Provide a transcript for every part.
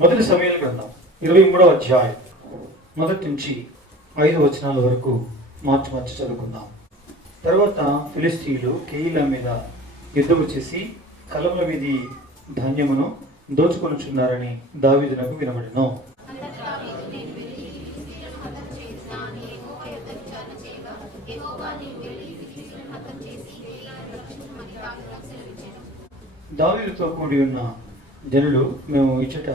మొదటి సమూయేలు గ్రంథం 23వ అధ్యాయం మొదటి నుంచి 5 వచనాల వరకు మార్చి చదువుకుందాం. తర్వాత ఫిలిష్తీయులు కెయీలా మీద యుద్ధము చేసి కలముల మీది ధాన్యమును దోచుకొనుచున్నారని దావీదునకు వినబడెను. దావీదుతో కూడి ఉన్న జనులు, మేము ఇచ్చట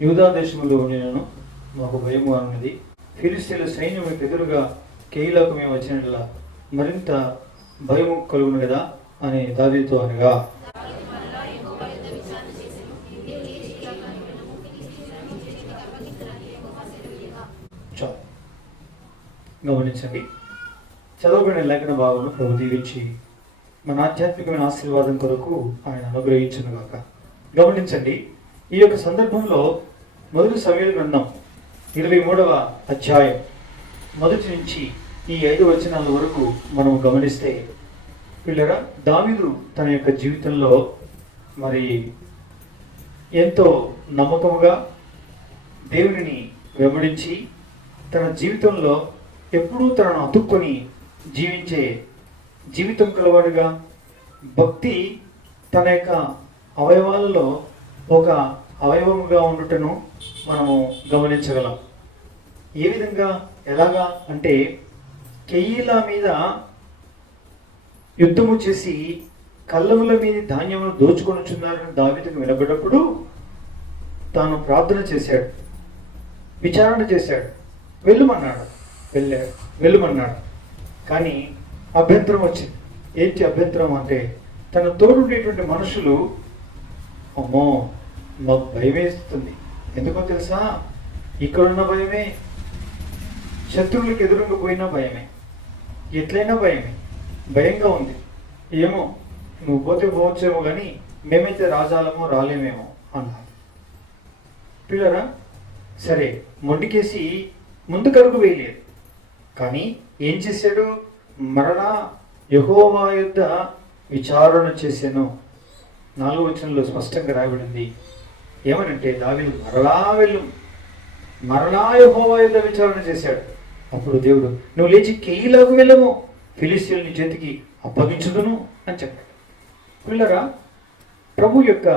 యూదా దేశంలో ఉండినను మాకు భయము అన్నది. ఫిలిష్తీయుల సైన్యములకు ఎదురుగా కెయీలాకు మేము వచ్చినట్లా మరింత భయము కలుగును కదా అని దావీదుతో అనగా, గమనించండి. చదవబడిన లేఖన భాగంలో ప్రభు దీవించి మన ఆధ్యాత్మికమైన ఆశీర్వాదం కొరకు ఆయన అనుగ్రహించును గాక. గమనించండి, ఈ యొక్క సందర్భంలో మొదటి సమూయేలు గ్రంథం 23వ అధ్యాయం మొదటి నుంచి ఈ 5 వచనాల వరకు మనం గమనిస్తే, పిల్లరా, దావీదు తన యొక్క జీవితంలో మరి ఎంతో నమ్మకముగా దేవునిని వెంబడించి తన జీవితంలో ఎప్పుడూ తనను అతుక్కొని జీవించే జీవితం కలవాడుగా, భక్తి తన యొక్క అవయవాలలో ఒక అవయవముగా ఉండుటను మనము గమనించగలం. ఏ విధంగా, ఎలాగా అంటే, కెయీలా మీద యుద్ధము చేసి కళ్ళముల మీద ధాన్యమును దోచుకొనుచున్నారని దావీదుకు వినబడినప్పుడు తాను ప్రార్థన చేశాడు, విచారణ చేశాడు, వెళ్ళమన్నాడు. కానీ అభ్యంతరం వచ్చింది. ఏంటి అభ్యంతరం అంటే, తన తోడుండేటువంటి మనుషులు, అమ్మో మాకు భయమేస్తుంది. ఎందుకో తెలుసా, ఇక్కడున్న భయమే, శత్రువులకు ఎదురుగా పోయినా భయమే, ఎట్లయినా భయంగా ఉంది. ఏమో నువ్వు పోతే పోవచ్చేమో కానీ మేమైతే రాజాలమో రాలేమేమో అన్నారు. పిల్లరా, సరే మొండికేసి ముందుకడుగు వేయలేదు. కానీ ఏం చేశాడు? మరలా యెహోవా యొద్ద విచారణ చేశాను. 4వ వచనంలో స్పష్టంగా రాయబడింది. ఏమనంటే, దావీదు మరలా యెహోవా యొద్ద విచారణ చేశాడు. అప్పుడు దేవుడు, నువ్వు లేచి కెయీలాకు వెళ్ళము, ఫిలిష్తీయులని చేతికి అప్పగించుదును అని చెప్పాడు. పిల్లరా, ప్రభు యొక్క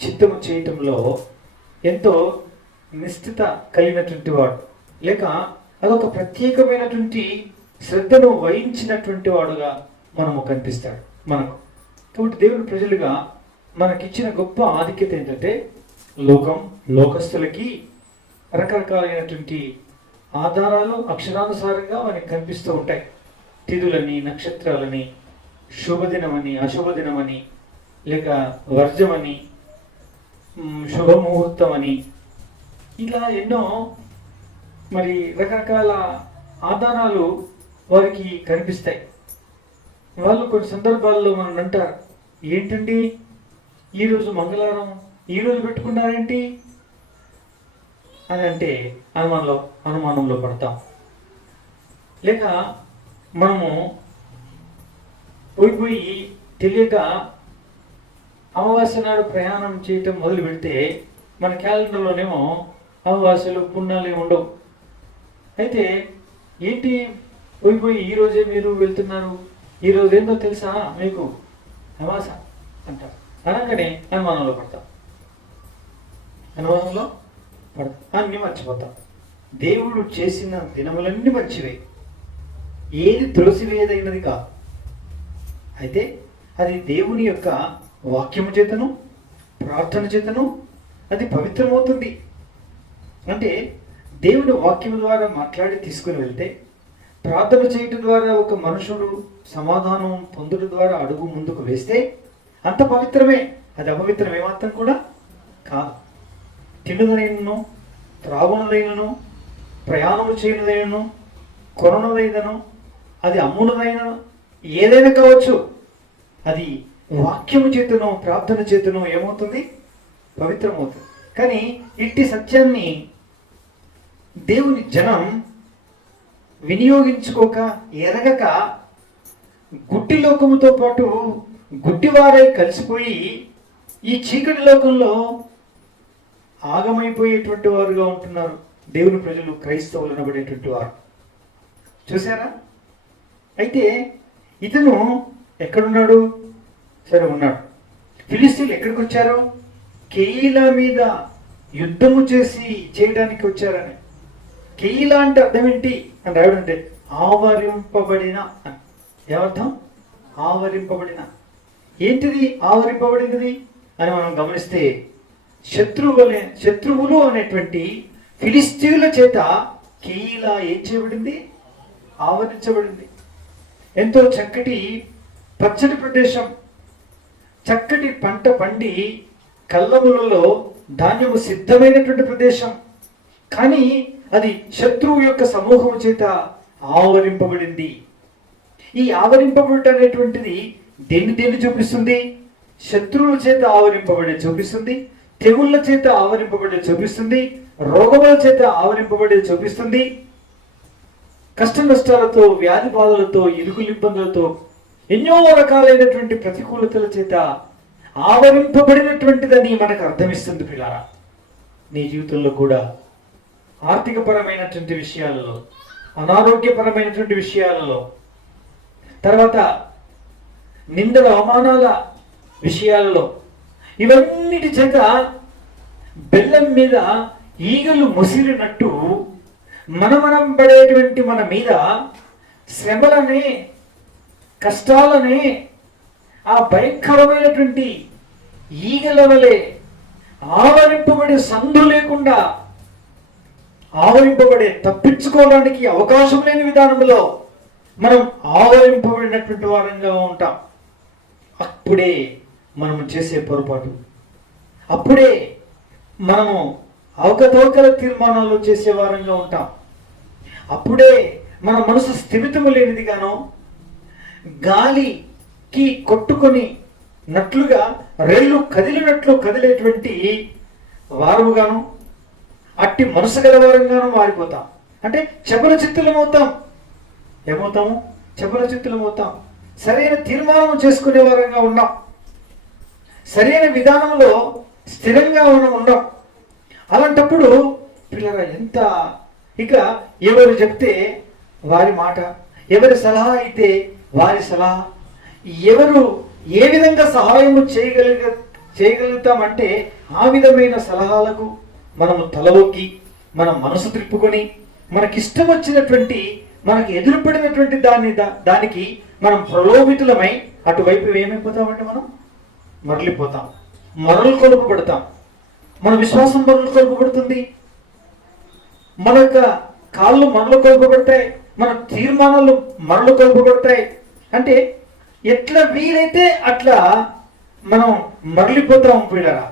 చిత్తము చేయటంలో ఎంతో నిశ్చిత కలిగినటువంటి వాడు, లేక అదొక ప్రత్యేకమైనటువంటి శ్రద్ధను వహించినటువంటి వాడుగా మనము కనిపిస్తాడు మనకు. కాబట్టి దేవుని ప్రజలుగా మనకిచ్చిన గొప్ప ఆధిక్యత ఏంటంటే, లోకస్తులకి రకరకాలైనటువంటి ఆధారాలు అక్షరానుసారంగా మనకి కనిపిస్తూ ఉంటాయి. తిథులని, నక్షత్రాలని, శుభదినమని, అశుభదినమని, లేక వర్జమని, శుభముహూర్తం అని, ఇలా ఎన్నో మరి రకరకాల ఆధారాలు వారికి కనిపిస్తాయి. వాళ్ళు కొన్ని సందర్భాల్లో మనం అంటారు, ఏంటండి ఈరోజు మంగళవారం, ఈరోజు పెట్టుకున్నారేంటి అని అంటే అనుమానంలో పడతాం. లేక మనము పోయి తెలియక అమావాస్య నాడు ప్రయాణం చేయటం మొదలు పెడితే మన క్యాలెండర్లోనేమో అమావాస్యలు పుణ్యాలు ఉండవు. అయితే ఏంటి పోయి ఈరోజే మీరు వెళ్తున్నారు, ఈరోజు ఏందో తెలుసా మీకు, అమావాస్య అంటారు. అనగానే అనుమానంలో పడతాం, అన్నీ మర్చిపోతాం. దేవుడు చేసిన దినములన్నీ మంచివే, ఏది త్రోసివేదైనది కాదు. అయితే అది దేవుని యొక్క వాక్యము చేతను, ప్రార్థన చేతను అది పవిత్రమవుతుంది. అంటే దేవుని వాక్యం ద్వారా మాట్లాడి తీసుకుని వెళ్తే, ప్రార్థన చేయటం ద్వారా ఒక మనుషుడు సమాధానం పొందడం ద్వారా అడుగు ముందుకు వేస్తే అంత పవిత్రమే. అది అపవిత్రం ఏమాత్రం కూడా కాదు. తినుదైనను, త్రాగునదైనను, ప్రయాణము చేయనదైనను, కొననదైనను, అది అమ్మునదైన ఏదైనా కావచ్చు, అది వాక్యము చేతను, ప్రార్థన చేతను ఏమవుతుంది? పవిత్రమవుతుంది. కానీ ఇట్టి సత్యాన్ని దేవుని జనం వినియోగించుకోక, ఎరగక, గుడ్డి లోకముతో పాటు గుడ్డివారై కలిసిపోయి ఈ చీకటి లోకంలో ఆగమైపోయేటువంటి వారుగా ఉంటున్నారు దేవుని ప్రజలు, క్రైస్తవులు అనబడేటువంటి వారు. చూసారా? అయితే ఇతను ఎక్కడున్నాడు? సరే ఉన్నాడు. ఫిలిస్తీన్లు ఎక్కడికి వచ్చారు? కెయీలా మీద యుద్ధము చేయడానికి వచ్చారని. కెయీలా అంటే అర్థం ఏంటి అని రాయడంటే ఆవరింపబడిన అని. ఏమర్థం? ఆవరింపబడిన. ఏంటిది ఆవరింపబడినది అని మనం గమనిస్తే శత్రువులు అనేటువంటి ఫిలిస్తీన్ల చేత కెయీలా ఏం చేయబడింది? ఆవరించబడింది. ఎంతో చక్కటి పచ్చటి ప్రదేశం, చక్కటి పంట పండి కళ్ళములలో ధాన్యము సిద్ధమైనటువంటి ప్రదేశం. కానీ అది శత్రువు యొక్క సమూహం చేత ఆవరింపబడింది. ఈ ఆవరింపబడటం అనేటువంటిది దేన్ని చూపిస్తుంది? శత్రువుల చేత ఆవరింపబడే చూపిస్తుంది, తెగుళ్ళ చేత ఆవరింపబడే చూపిస్తుంది, రోగముల చేత ఆవరింపబడే చూపిస్తుంది, కష్ట నష్టాలతో, వ్యాధి బాధలతో, ఇరుకులు ఇబ్బందులతో, ఎన్నో రకాలైనటువంటి ప్రతికూలతల చేత ఆవరింపబడినటువంటిదని మనకు అర్థమిస్తుంది. పిల్లారా, నీ జీవితంలో కూడా ఆర్థికపరమైనటువంటి విషయాలలో, అనారోగ్యపరమైనటువంటి విషయాలలో, తర్వాత నిందల అవమానాల విషయాలలో, ఇవన్నిటి చేత బెల్లం మీద ఈగలు ముసిరినట్టు మనం పడేటువంటి మన మీద శ్రమలనే, కష్టాలనే ఆ భయంకరమైనటువంటి ఈగల వలె ఆవరింపబడే సందు లేకుండా తప్పించుకోవడానికి అవకాశం లేని విధానంలో మనం ఆవరింపబడినటువంటి వారంగా ఉంటాం. అప్పుడే మనము చేసే పొరపాటు, అప్పుడే మనము అవకతవకల తీర్మానాలు చేసే వారంగా ఉంటాం. అప్పుడే మన మనసు స్థిమితము లేనిదిగాను, గాలికి కొట్టుకొని నట్లుగా రెల్లు కదిలినట్లు కదిలేటువంటి వారముగాను, అట్టి మనసు గలవారంగాను మారిపోతాం. అంటే చపల చిత్తులమవుతాం. ఏమవుతాము? చపల చిత్తులమవుతాం. సరైన తీర్మానం చేసుకునే వారంగా ఉన్నాం. సరైన విధానంలో స్థిరంగా ఉన్నాం. అలాంటప్పుడు పిల్లల ఎంత ఇక ఎవరు చెప్తే వారి మాట, ఎవరి సలహా అయితే వారి సలహా, ఎవరు ఏ విధంగా సహాయము చేయగలుగుతామంటే ఆ విధమైన సలహాలకు మనము తలవొగ్గి, మన మనసు తిప్పుకొని, మనకిష్టం వచ్చినటువంటి, మనకి ఎదురుపడినటువంటి దానికి మనం ప్రలోభితులమై అటువైపు ఏమైపోతామంటే మనం మరలిపోతాం, మరలు కొలుపబడతాం. మన విశ్వాసం మరలు కొలుపబడుతుంది, మన యొక్క కాళ్ళు మరలు కొలుపబడతాయి, మన తీర్మానాలు మరలు కొలుపబడతాయి. అంటే ఎట్లా వీలైతే అట్లా మనం మరలిపోతాం. పిల్లరా,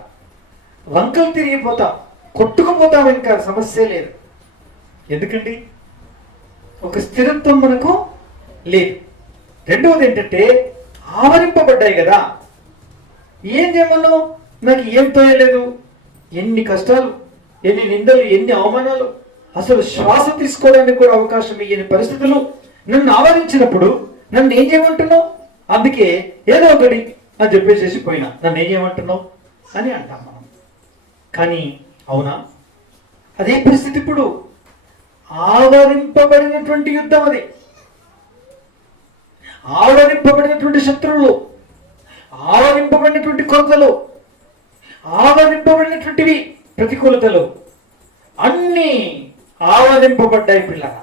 వంకలు తిరిగిపోతాం, కొట్టుకుపోతాం. ఇంకా సమస్య లేదు. ఎందుకండి? ఒక స్థిరత్వం మనకు లేదు. రెండవది ఏంటంటే ఆవరింపబడ్డాయి కదా. ఏం చేయమన్నావు? నాకు ఏం తోయలేదు. ఎన్ని కష్టాలు, ఎన్ని నిందలు, ఎన్ని అవమానాలు, అసలు శ్వాస తీసుకోవడానికి కూడా అవకాశం ఇయ్యని పరిస్థితులు నన్ను ఆవరించినప్పుడు నన్ను ఏం చేయమంటున్నావు? అందుకే ఏదో ఒకటి అని చెప్పేసి పోయినా నన్ను ఏం చేయమంటున్నావు అని అంటాం మనం. కానీ అవునా? అదే పరిస్థితి ఇప్పుడు. ఆవరింపబడినటువంటి యుద్ధం అది, ఆవరింపబడినటువంటి శత్రువులు, ఆవరింపబడినటువంటి కొరతలు, ఆవరింపబడినటువంటివి ప్రతికూలతలు అన్నీ ఆవరింపబడ్డాయి. పిల్లల,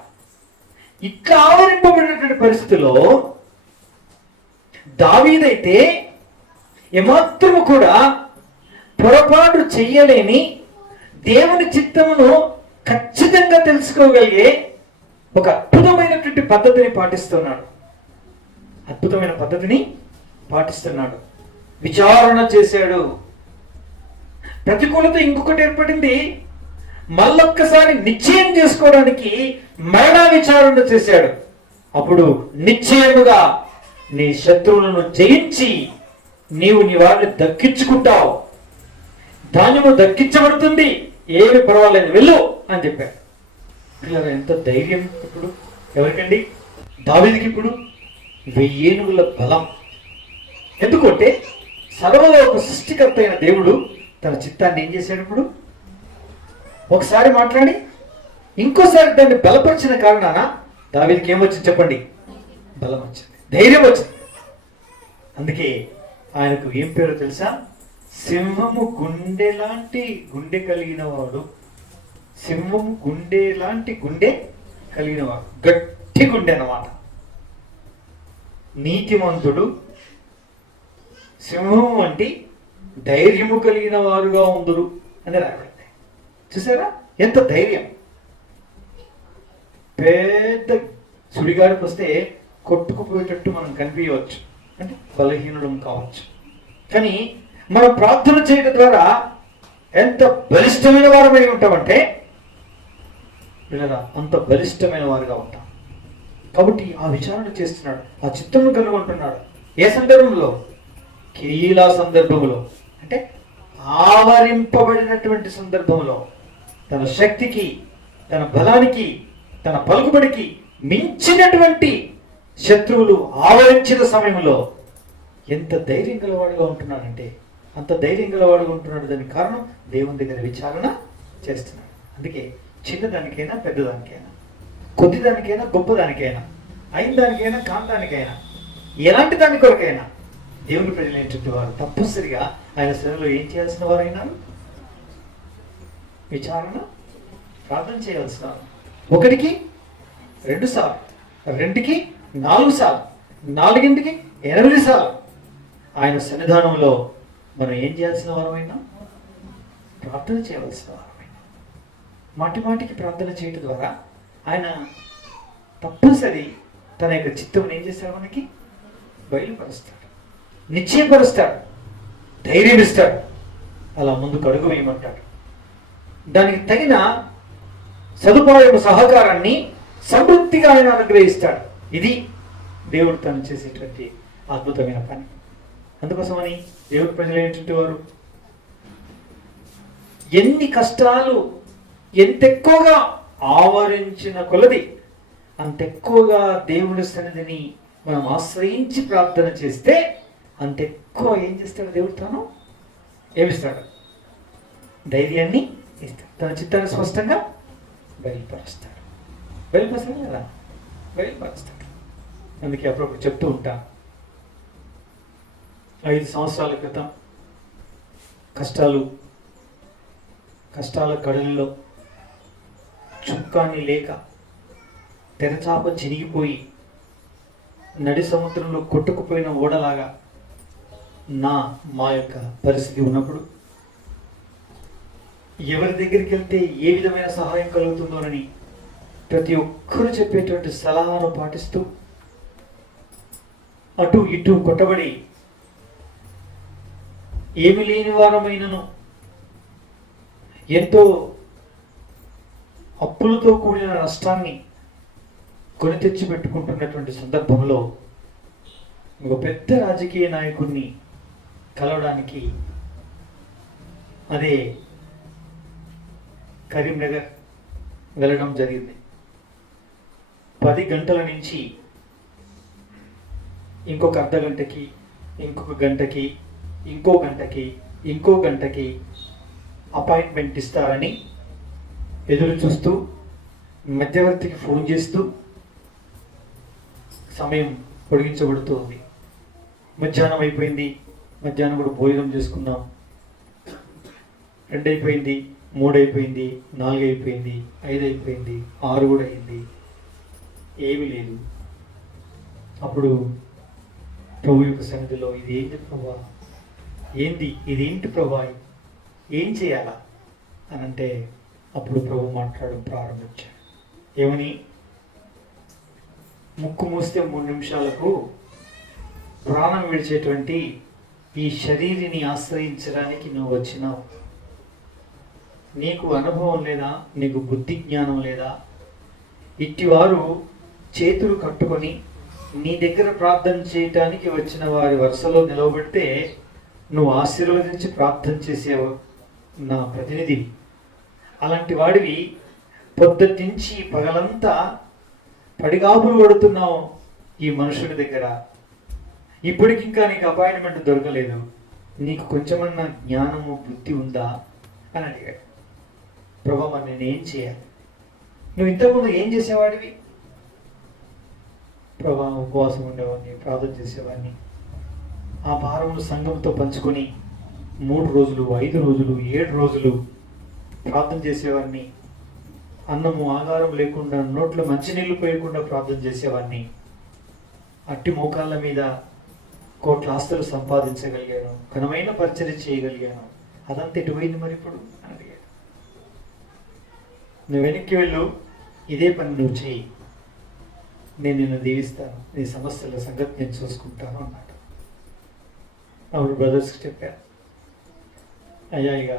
ఇట్లా ఆవరింపబడినటువంటి పరిస్థితిలో దావీదైతే ఏమాత్రము కూడా పొరపాటు చెయ్యలేని, దేవుని చిత్తమును ఖచ్చితంగా తెలుసుకోగలిగే ఒక అద్భుతమైనటువంటి పద్ధతిని పాటిస్తున్నాడు. అద్భుతమైన పద్ధతిని పాటిస్తున్నాడు. విచారణ చేశాడు. ప్రతికూలత ఇంకొకటి ఏర్పడింది. మళ్ళొక్కసారి నిశ్చయం చేసుకోవడానికి మరణ విచారణ చేశాడు. అప్పుడు నిశ్చయముగా నీ శత్రువులను జయించి నీవు నీ వారిని దక్కించుకుంటావు. ధాన్యము దక్కించబడుతుంది, ఏమి పర్వాలేదు, వెళ్ళు అని చెప్పాడు. పిల్లలు, ఎంత ధైర్యం ఇప్పుడు ఎవరికండి? దావీదుకి ఇప్పుడు 1000 ఏనుగుల బలం. ఎందుకంటే సర్వలోక సృష్టికర్త అయిన దేవుడు తన చిత్తాన్ని ఏం చేశాడు? ఇప్పుడు ఒకసారి మాట్లాడి ఇంకోసారి దాన్ని బలపరిచిన కారణాన దావీదుకి ఏమొచ్చింది చెప్పండి? బలం వచ్చింది, ధైర్యం వచ్చింది. అందుకే ఆయనకు ఏం పేరు తెలుసా? సింహము గుండె లాంటి గుండె కలిగిన వాడు. సింహము గుండె లాంటి గుండె కలిగిన వాడు, గట్టి గుండె అన్నమాట. నీతిమంతుడు సింహం వంటి ధైర్యము కలిగిన వారుగా ఉందరు అని రాబడింది. చూసారా ఎంత ధైర్యం! పెద్ద సుడిగాడికి వస్తే కొట్టుకుపోయేటట్టు మనం కనిపించవచ్చు, అంటే బలహీనులం కావచ్చు. కానీ మనం ప్రార్థన చేయడం ద్వారా ఎంత బలిష్టమైన వారమై ఉంటామంటే అంత బలిష్టమైన వారుగా ఉంటాం. కాబట్టి ఆ విచారణ చేస్తున్నాడు, ఆ చిత్తమును కనుగొంటున్నాడు. ఏ సందర్భంలో? కీలా సందర్భంలో, అంటే ఆవరింపబడినటువంటి సందర్భంలో, తన శక్తికి, తన బలానికి, తన పలుకుబడికి మించినటువంటి శత్రువులు ఆవరించిన సమయంలో ఎంత ధైర్యం గలవాడుగా ఉంటున్నాడంటే అంత ధైర్యం గలవాడుగా ఉంటున్నాడు. దానికి కారణం దేవుని దగ్గర విచారణ చేస్తున్నాడు. అందుకే చిన్నదానికైనా పెద్దదానికైనా, కొద్దిదానికైనా గొప్పదానికైనా, అయిన దానికైనా కాంతానికైనా, ఎలాంటి దాని కొరకైనా దేవుని ప్రజలు వారు తప్పనిసరిగా ఆయన శ్రమలో ఏం చేయాల్సిన వారైనారు? విచారణ, ప్రార్థన చేయాల్సిన వారు. 1కి 2 సార్లు, 2కి 4 సార్లు, 4కి 8 సార్లు ఆయన సన్నిధానంలో మనం ఏం చేయాల్సిన వారమైనా? ప్రార్థన చేయవలసిన వారమైనా. మాటి మాటికి ప్రార్థన చేయడం ద్వారా ఆయన తప్పనిసరి తన యొక్క చిత్తం ఏం చేస్తాడు? మనకి బయలుపరుస్తాడు, నిశ్చయపరుస్తాడు, ధైర్యం ఇస్తాడు, అలా ముందుకు అడుగు వేయమంటాడు. దానికి తగిన సదుపాయం, సహకారాన్ని సమృద్ధిగా ఆయన అనుగ్రహిస్తాడు. ఇది దేవుడు తను చేసేటువంటి అద్భుతమైన పని. అందుకోసమని దేవుడి ప్రజలు ఏంటంటే వారు ఎన్ని కష్టాలు ఎంత ఎక్కువగా ఆవరించిన కొలది అంత ఎక్కువగా దేవుడి సన్నిధిని మనం ఆశ్రయించి ప్రార్థన చేస్తే అంత ఎక్కువ ఏం చేస్తాడు దేవుడు? తాను ఏమిస్తాడు? ధైర్యాన్ని ఇస్తాడు, తన చిత్తాన్ని స్పష్టంగా బయలుపరుస్తాడు. బయలుపరుస్తాడు కదా, బయలుపరుస్తాడు. అందుకే అప్పుడప్పుడు చెప్తూ ఉంటా, 5 సంవత్సరాల క్రితం కష్టాల కడలిలో చుక్కాని లేక తెరచాప చినిగిపోయి నడి సముద్రంలో కొట్టుకుపోయిన ఓడలాగా మా యొక్క పరిస్థితి ఉన్నప్పుడు ఎవరి దగ్గరికి వెళ్తే ఏ విధమైన సహాయం కలుగుతుందోనని ప్రతి ఒక్కరూ చెప్పేటువంటి సలహాను పాటిస్తూ అటు ఇటు కొట్టబడి ఏమి లేని వారమైనను ఎంతో అప్పులతో కూడిన నష్టాన్ని కొని తెచ్చి పెట్టుకుంటున్నటువంటి సందర్భంలో ఒక పెద్ద రాజకీయ నాయకుడిని కలవడానికి అదే కరీంనగర్ వెళ్ళడం జరిగింది. 10 గంటల నుంచి ఇంకొక అర్ధ గంటకి, ఇంకొక గంటకి, ఇంకో గంటకి అపాయింట్మెంట్ ఇస్తారని ఎదురు చూస్తూ మధ్యవర్తికి ఫోన్ చేస్తూ సమయం పొడిగించబడుతుంది. మధ్యాహ్నం అయిపోయింది, మధ్యాహ్నం కూడా భోజనం చేసుకున్నాం. 2 అయిపోయింది, 3 అయిపోయింది, 4 అయిపోయింది, 5 అయిపోయింది, 6 కూడా అయింది, ఏమీ లేదు. అప్పుడు ప్రభు యొక్క సన్నిధిలో ఇదేంటి ప్రభా, ఇదేంటి ప్రభా, ఏం చేయాలా అని అంటే అప్పుడు ప్రభు మాట్లాడడం ప్రారంభించాడు. ఏమని? ముక్కు మూస్తే 3 నిమిషాలకు ప్రాణం విడిచేటువంటి ఈ శరీరిని ఆశ్రయించడానికి నువ్వు వచ్చినావు. నీకు అనుభవం లేదా? నీకు బుద్ధి జ్ఞానం లేదా? ఇట్టివారు చేతులు కట్టుకొని నీ దగ్గర ప్రార్థన చేయటానికి వచ్చిన వారి వరుసలో నిలవబెడితే నువ్వు ఆశీర్వదించి ప్రార్థన చేసేవు నా ప్రతినిధి. అలాంటి వాడివి పొద్దుటించి పగలంతా పడిగాపులు పడుతున్నావు ఈ మనుషుడి దగ్గర. ఇప్పటికింకా నీకు అపాయింట్మెంట్ దొరకలేదు. నీకు కొంచెమన్నా జ్ఞానము, బుద్ధి ఉందా అని అడిగాడు. ప్రభా మరి నేను ఏం చేయాలి? నువ్వు ఇంతకుముందు ఏం చేసేవాడివి? ప్రభా ఉపవాసం ఉండేవాడిని, ప్రార్థన చేసేవాడిని, ఆ భారములు సంఘంతో పంచుకొని 3 రోజులు, 5 రోజులు, 7 రోజులు ప్రార్థన చేసేవాడిని. అన్నము ఆహారం లేకుండా, నోట్లో మంచినీళ్ళు పోయకుండా ప్రార్థన చేసేవాడిని. అట్టి మోకాళ్ళ మీద కోట్ల ఆస్తులు సంపాదించగలిగాను, ఘనమైన పరిచర్య చేయగలిగాను. అదంతా ఎటుపోయింది మరి ఇప్పుడు అని అడిగాడు. నువ్వు వెనక్కి వెళ్ళు, ఇదే పని నువ్వు చేయి, నేను నిన్ను దీవిస్తాను, నీ సమస్యల సంగతి నేను చూసుకుంటాను అన్నాడు. అప్పుడు బ్రదర్స్కి చెప్పాను, అయ్యా ఇక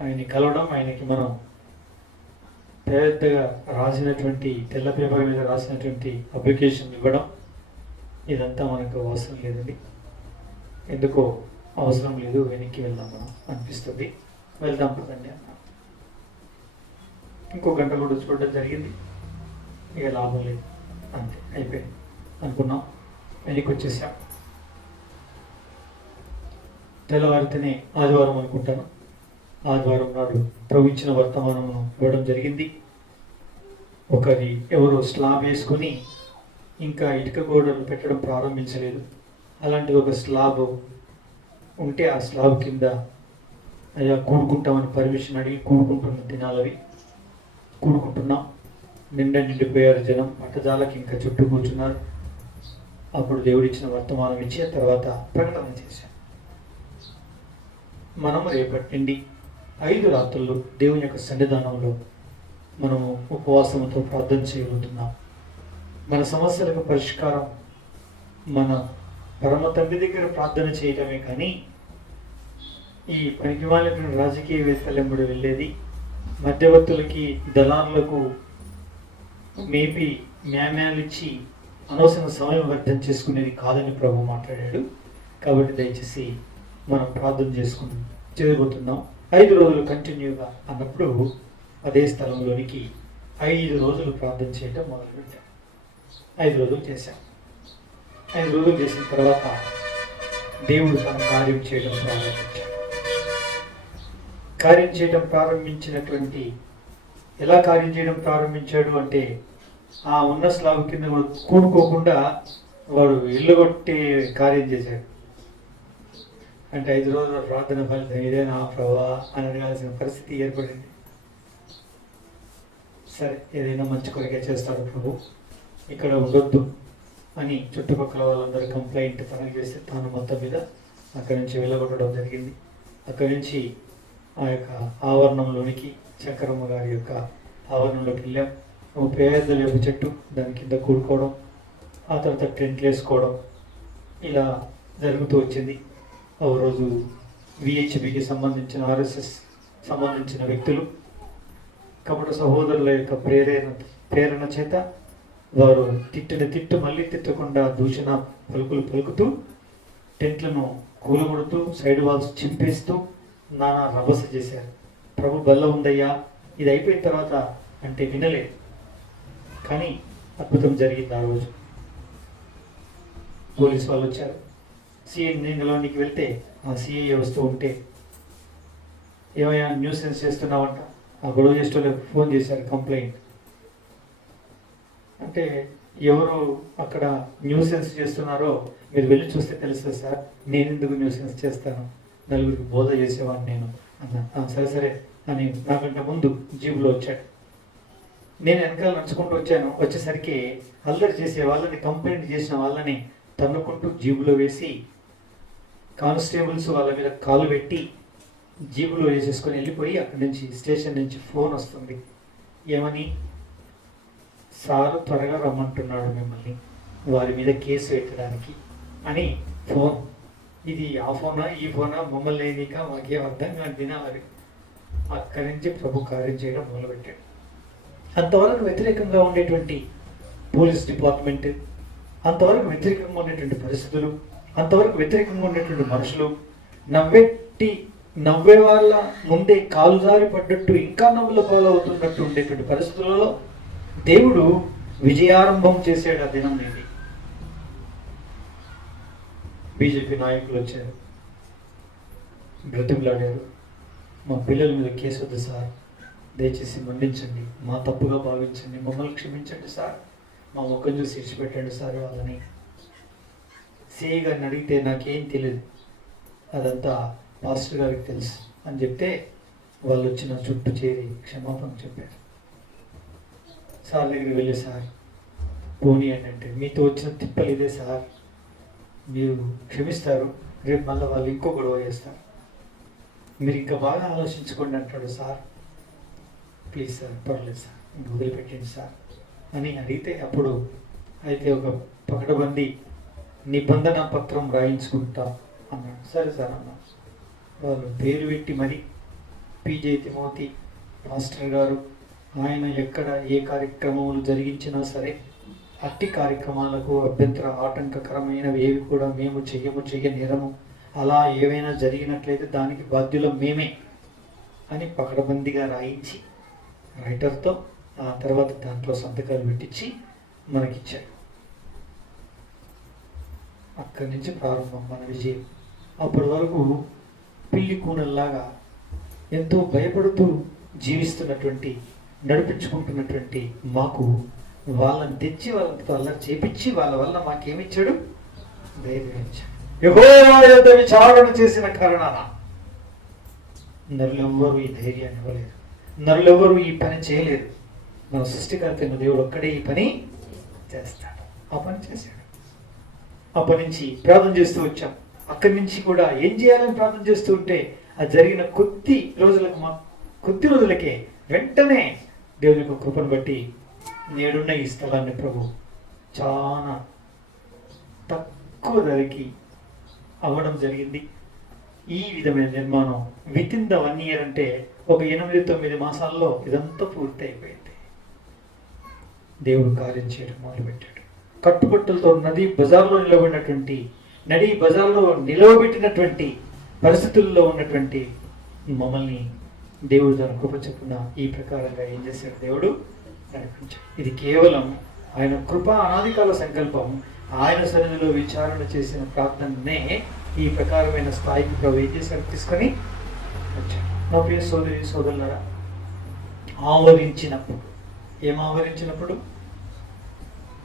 ఆయన్ని కలవడం, ఆయనకి మనం పెద్దగా రాసినటువంటి తెల్ల పేపర్ మీద రాసినటువంటి అప్లికేషన్ ఇవ్వడం, ఇదంతా మనకు అవసరం లేదండి, ఎందుకో అవసరం లేదు, వెనక్కి వెళ్దాం మనం అనిపిస్తుంది, వెళ్దాం పదండి అన్నా. ఇంకో గంట కూడా చూడడం జరిగింది. ఇక లాభం లేదు, అంతే అయిపోయింది అనుకున్నాం, వెనక్కి వచ్చేసాం. తెల్లవారితేనే ఆదివారం అనుకుంటాను, ఆదివారం నాడు ప్రభు ఇచ్చిన వర్తమానమును ఇవ్వడం జరిగింది. ఒకరి ఎవరో స్లాబ్ వేసుకొని ఇంకా ఇటుక గోడలు పెట్టడం ప్రారంభించలేదు. అలాంటిది ఒక స్లాబ్ ఉంటే ఆ స్లాబ్ కింద అయ్యా కూడుకుంటామని పర్మిషన్ అడిగి కూడుకుంటున్న దినాలవి. కూడుకుంటున్నాం, నిండిపోయారు జనం, పట్టజాలకి ఇంకా చుట్టూ కూర్చున్నారు. అప్పుడు దేవుడిచ్చిన వర్తమానం ఇచ్చి ఆ తర్వాత ప్రకటన చేశాం. మనము రేపటి నుండి 5 రాత్రులు దేవుని యొక్క సన్నిధానంలో మనము ఉపవాసంతో ప్రార్థన చేయబోతున్నాం. మన సమస్యలకు పరిష్కారం మన పరమ తండ్రి దగ్గర ప్రార్థన చేయటమే కానీ ఈ పనికిమాలిన రాజకీయవేత్తలెంబడి వెళ్ళేది, మధ్యవర్తులకి, దళారులకు మేపి మ్యామ్యాలిచ్చి అనవసర సమయం వ్యర్థం చేసుకునేది కాదని ప్రభు మాట్లాడాడు. కాబట్టి దయచేసి మనం ప్రార్థన చేయబోతున్నాం. 5 రోజులు కంటిన్యూగా అన్నప్పుడు అదే స్థలంలోనికి 5 రోజులు ప్రార్థన చేయటం మొదలుపెట్టాం. 5 రోజులు చేశాం. 5 రోజులు చేసిన తర్వాత దేవుడు తన కార్యం చేయడం ప్రారంభించాడు. కార్యం చేయడం ప్రారంభించినటువంటి ఎలా కార్యం చేయడం ప్రారంభించాడు అంటే, ఆ ఉన్న స్లాబ్ కింద కూడుకోకుండా వాడు ఇల్లు కొట్టి కార్యం చేశాడు. అంటే 5 రోజుల ప్రార్థన ఫలితం ఇదేనా ప్రభా అని అడగాల్సిన పరిస్థితి ఏర్పడింది. సరే, ఏదైనా మంచి కొరకే చేస్తాడు ప్రభు, ఇక్కడ ఉండొద్దు అని చుట్టుపక్కల వాళ్ళందరూ కంప్లైంట్ పనులు చేస్తే తాను మొత్తం మీద అక్కడి నుంచి వెళ్ళగొట్టడం జరిగింది. అక్కడి నుంచి ఆ యొక్క ఆవరణంలోనికి, చక్రమ్మ గారి యొక్క ఆవరణంలోకి వెళ్ళాం. ఒక పేద వేప చెట్టు, దాని కింద కూడుకోవడం, ఆ తర్వాత టెంట్లు వేసుకోవడం, ఇలా జరుగుతూ వచ్చింది. ఒక రోజు విహెచ్పికి సంబంధించిన, ఆర్ఎస్ఎస్ సంబంధించిన వ్యక్తులు కపట సహోదరుల యొక్క ప్రేరణ చేత వారు తిట్టిన తిట్టు మళ్ళీ తిట్టకుండా దూషణ పలుకులు పలుకుతూ, టెంట్లను కూలగొడుతూ, సైడ్ వాల్స్ చింపేస్తూ నానా రభస చేశారు. ప్రభు బల్ల ఉందయ్యా, ఇది అయిపోయిన తర్వాత అంటే వినలేదు. కానీ అద్భుతం జరిగింది. ఆ రోజు పోలీసు వాళ్ళు వచ్చారు. సిఐ నిందలోనికి వెళ్తే ఆ సిఐ వస్తూ ఉంటే, ఏమయ్యా న్యూసెన్స్ చేస్తున్నావంట, ఆ గొడవ చేసేటోళ్ళకి ఫోన్ చేశారు కంప్లైంట్. అంటే ఎవరు అక్కడ న్యూసెన్స్ చేస్తున్నారో మీరు వెళ్ళి చూస్తే తెలుస్తుంది సార్, నేను ఎందుకు న్యూసెన్స్ చేస్తాను, నలుగురికి బోధ చేసేవాడిని నేను అన్నా. సరే సరే అని నాకంటే ముందు జీబులో వచ్చాడు. నేను వెనకాల నడుచుకుంటూ వచ్చాను. వచ్చేసరికి అల్లరి చేసే వాళ్ళని, కంప్లైంట్ చేసిన వాళ్ళని తన్నుకుంటూ జీబులో వేసి, కానిస్టేబుల్స్ వాళ్ళ మీద కాలు పెట్టి జీబులో వేసేసుకొని వెళ్ళిపోయి, అక్కడి నుంచి స్టేషన్ నుంచి ఫోన్ వస్తుంది. ఏమని? సారు త్వరగా రమ్మంటున్నాడు మిమ్మల్ని వారి మీద కేసు పెట్టడానికి అని ఫోన్. ఇది ఆ ఫోనా ఈ ఫోనా మమ్మల్ని లేనిక మాకేం అర్థం కాని తినాలి. అక్కడి నుంచి ప్రభు కార్యం చేయడం మొదలుపెట్టాడు. అంతవరకు వ్యతిరేకంగా ఉండేటువంటి పోలీస్ డిపార్ట్మెంట్, అంతవరకు వ్యతిరేకంగా ఉండేటువంటి పరిస్థితులు, అంతవరకు వ్యతిరేకంగా ఉండేటువంటి మనుషులు, నవ్వే వాళ్ళ ముందే కాలు జారి పడ్డట్టు ఇంకా నవ్వుల పాలవుతున్నట్టు ఉండేటువంటి పరిస్థితులలో దేవుడు విజయారంభం చేశాడు. ఆ దినం నేది బీజేపీ నాయకులు వచ్చారు, బ్రతిమలాడారు, మా పిల్లల మీద కేసు వద్దు సార్, దయచేసి మన్నించండి, మా తప్పుగా భావించండి, మమ్మల్ని క్షమించండి సార్, మా ముఖం చూసి ఇచ్చిపెట్టండి సార్ వాళ్ళని. సిఐ గారిని అడిగితే నాకేం తెలియదు, అదంతా పాస్టర్ గారికి తెలుసు అని చెప్తే వాళ్ళు వచ్చి నా చుట్టూ చేరి క్షమాపణ చెప్పారు. సార్ దగ్గరికి వెళ్ళి సార్ పోనీ అంటే మీతో వచ్చిన తిప్పలు ఇదే సార్, మీరు క్షమిస్తారు, రేపు మళ్ళీ వాళ్ళు ఇంకో గొడవ చేస్తారు, మీరు ఇంకా బాగా ఆలోచించుకోండి అంటాడు. సార్ ప్లీజ్ సార్ పర్లేదు సార్ వదిలిపెట్టండి సార్ అని అడిగితే అప్పుడు అయితే ఒక పకడబంది నిబంధన పత్రం రాయించుకుంటా అన్నాడు. సరే సార్ అన్నా. వాళ్ళు పేరు పెట్టి మరి పీజే తిమోతి మాస్టర్ గారు, ఆయన ఎక్కడ ఏ కార్యక్రమములు జరిగించినా సరే అట్టి కార్యక్రమాలకు అభ్యంతర ఆటంకకరమైనవి ఏవి కూడా మేము చెయ్యనేరము, అలా ఏవైనా జరిగినట్లయితే దానికి బాధ్యులం మేమే అని పకడబందీగా రాయించి రైటర్తో ఆ తర్వాత దాంట్లో సంతకాలు పెట్టించి మనకిచ్చాడు. అక్కడి నుంచి ప్రారంభం మన విజయం. అప్పటి వరకు పిల్లి కూనల్లాగా ఎంతో భయపడుతూ జీవిస్తున్నటువంటి నడిపించుకుంటున్నటువంటి మాకు వాళ్ళని తెచ్చి వాళ్ళతో అల్లరి చేపించి వాళ్ళ వల్ల మాకేమిచ్చాడు? ధైర్యం ఇచ్చాడు. యెహోవా యొద్ద విచారణ చేసిన కారణాన నరులెవ్వరూ ఈ ధైర్యాన్ని ఇవ్వలేదు, నరులెవ్వరూ ఈ పని చేయలేదు. మన సృష్టికర్త దేవుడు ఒక్కడే ఈ పని చేస్తాడు. ఆ పని చేశాడు. అప్పటి నుంచి ప్రార్థన చేస్తూ వచ్చాం. అక్కడి నుంచి కూడా ఏం చేయాలని ప్రార్థన చేస్తూ ఉంటే అది జరిగిన కొద్ది రోజులకే వెంటనే దేవుని యొక్క కృపను బట్టి నేడున్న ఈ స్థలాన్ని ప్రభు చాలా తక్కువ ధరకి అవ్వడం జరిగింది. ఈ విధమైన నిర్మాణం విత్ ఇన్ ద 1 year అంటే ఒక 8-9 మాసాల్లో ఇదంతా పూర్తి అయిపోయింది. దేవుడు కార్యం చేయడం మొదలుపెట్టాడు. కట్టుబట్టలతో నడి బజార్లో నిలవబెట్టినటువంటి పరిస్థితుల్లో ఉన్నటువంటి మమ్మల్ని దేవుడు తన కృప చొప్పున ఈ ప్రకారంగా ఏం చేశాడు? దేవుడు నడిపించాడు. ఇది కేవలం ఆయన కృప అనాదికాల సంకల్పం. ఆయన సన్నిధిలో విచారణ చేసిన ప్రార్థననే ఈ ప్రకారమైన స్థాయికి ప్రభు ఏం చేశాడు? తీసుకొని వచ్చాడు. నా ప్రియ సోదరి సోదరులారా, ఆవరించినప్పుడు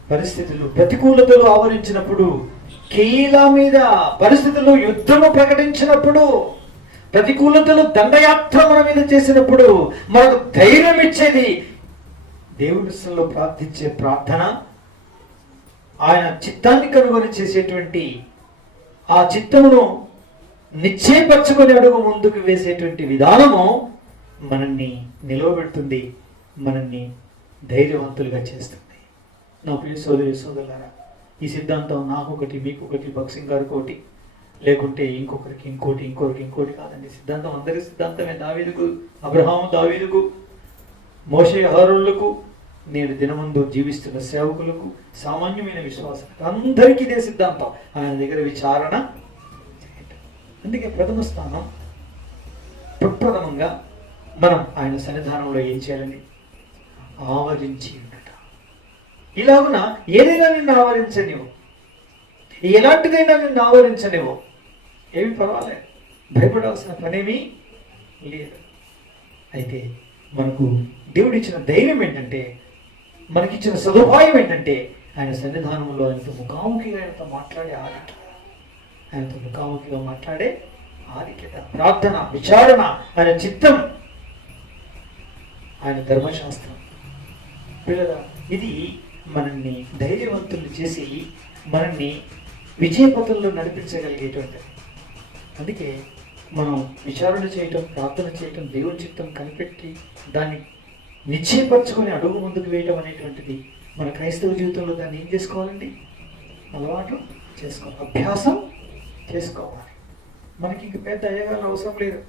పరిస్థితులు ప్రతికూలతలు ఆవరించినప్పుడు, కీల మీద పరిస్థితులు యుద్ధము ప్రకటించినప్పుడు, ప్రతికూలతలు దండయాత్ర మన మీద చేసినప్పుడు మనకు ధైర్యం ఇచ్చేది దేవుని సన్నిధిలో ప్రార్థించే ప్రార్థన. ఆయన చిత్తాన్ని కనుగొని చేసేటువంటి ఆ చిత్తమును నిశ్చయపరచుకొని అడుగు ముందుకు వేసేటువంటి విధానము మనల్ని నిలవబెడుతుంది, మనల్ని ధైర్యవంతులుగా చేస్తుంది. నా ప్రియ సోదరి సోదరులారా, ఈ సిద్ధాంతం నాకొకటి మీకొకటి భక్సింగ్ గారికి ఒకటి లేకుంటే ఇంకొకరికి ఇంకోటి కాదండి. సిద్ధాంతం అందరి సిద్ధాంతమే. దావీదుకు, అబ్రహాము దావీదుకు, మోషే అహరోనులకు, నేడు దినమందు జీవిస్తున్న సేవకులకు, సామాన్యమైన విశ్వాసాలకు అందరికీ ఇదే సిద్ధాంతం. ఆయన దగ్గర విచారణ. అందుకే ప్రథమ స్థానం, ప్రప్రథమంగా మనం ఆయన సన్నిధానంలో ఏం చేయాలని? ఆవరించి ఉండట. ఇలాగున ఏదైనా నిన్ను ఆవరించనివ్వు, ఎలాంటిదైనా నిన్ను ఆవరించనివ్వు, ఏమి పర్వాలేదు, భయపడాల్సిన పనేమీ లేదు. అయితే మనకు దేవుడిచ్చిన ధైర్యం ఏంటంటే, మనకిచ్చిన సదుపాయం ఏంటంటే, ఆయన సన్నిధానంలో ఆయనతో ముఖాముఖిగా మాట్లాడే ఆధిక్యత, ప్రార్థన, విచారణ, ఆయన చిత్తం, ఆయన ధర్మశాస్త్రం. పిల్లల, ఇది మనల్ని ధైర్యవంతులు చేసి మనల్ని విజయపథంలో నడిపించగలిగేటువంటి. అందుకే మనం విచారణ చేయటం, ప్రార్థన చేయటం, దేవుని చిత్తం కనిపెట్టి దాన్ని నిశ్చయపరచుకొని అడుగు ముందుకు వేయటం అనేటువంటిది మన క్రైస్తవ జీవితంలో దాన్ని ఏం చేసుకోవాలండి? అలవాటు చేసుకోవాలి, అభ్యాసం చేసుకోవాలి. మనకి ఇంక పెద్ద అయ్యగారు అవసరం లేదు,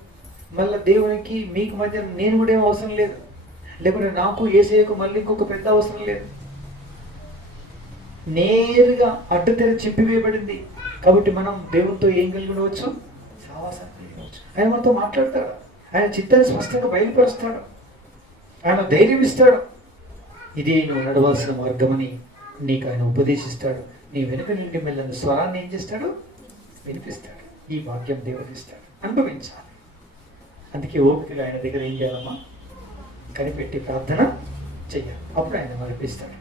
మళ్ళీ దేవునికి మీకు మధ్య నేను కూడా ఏం అవసరం లేదు, లేకుంటే నాకు ఏసేయకు మళ్ళీ ఇంకొక పెద్ద అవసరం లేదు. నేరుగా అడ్డుతెర చెప్పివేయబడింది కాబట్టి మనం దేవునితో ఏం కలిగి ఉండవచ్చు? సావాసాన్ని కలిగి ఉండవచ్చు. ఆయన మనతో మాట్లాడతాడు, ఆయన చిత్తాన్ని స్పష్టంగా బయలుపరుస్తాడు, ఆయన ధైర్యం ఇస్తాడు. ఇదే నువ్వు నడవాల్సిన మార్గమని నీకు ఆయన ఉపదేశిస్తాడు. నీ వెనుక నుండి మెల్లని స్వరాన్ని ఏం చేస్తాడు? వినిపిస్తాడు. ఈ భాగ్యం దేవుడు ఇస్తాడు, అనుభవించాలి. అందుకే ఓపికగా ఆయన దగ్గర ఏం చేయాలమ్మా? కనిపెట్టి ప్రార్థన చెయ్యాలి, అప్పుడు ఆయన మరిపిస్తాడు.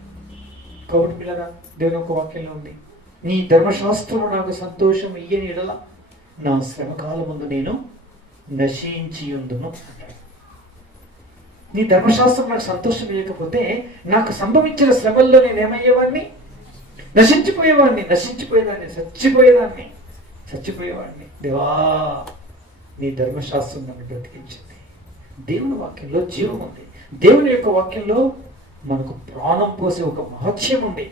కాబట్టి పిల్లరా, దేవుని యొక్క వాక్యంలో ఉంది, నీ ధర్మశాస్త్రము నాకు సంతోషం ఇయ్యని ఎడల నా శ్రమకాల ముందు నేను నశించి ఉందును అన్నాడు. నీ ధర్మశాస్త్రం నాకు సంతోషం ఇవ్వకపోతే నాకు సంభవించిన శ్రమల్లో నేనేమయ్యేవాడిని? నశించిపోయేవాడిని, చచ్చిపోయేవాడిని. దేవా, నీ ధర్మశాస్త్రం నన్ను బ్రతికించింది. దేవుని వాక్యంలో జీవం ఉంది. దేవుని యొక్క వాక్యంలో మనకు ప్రాణం పోసే ఒక మహత్యం ఉంది.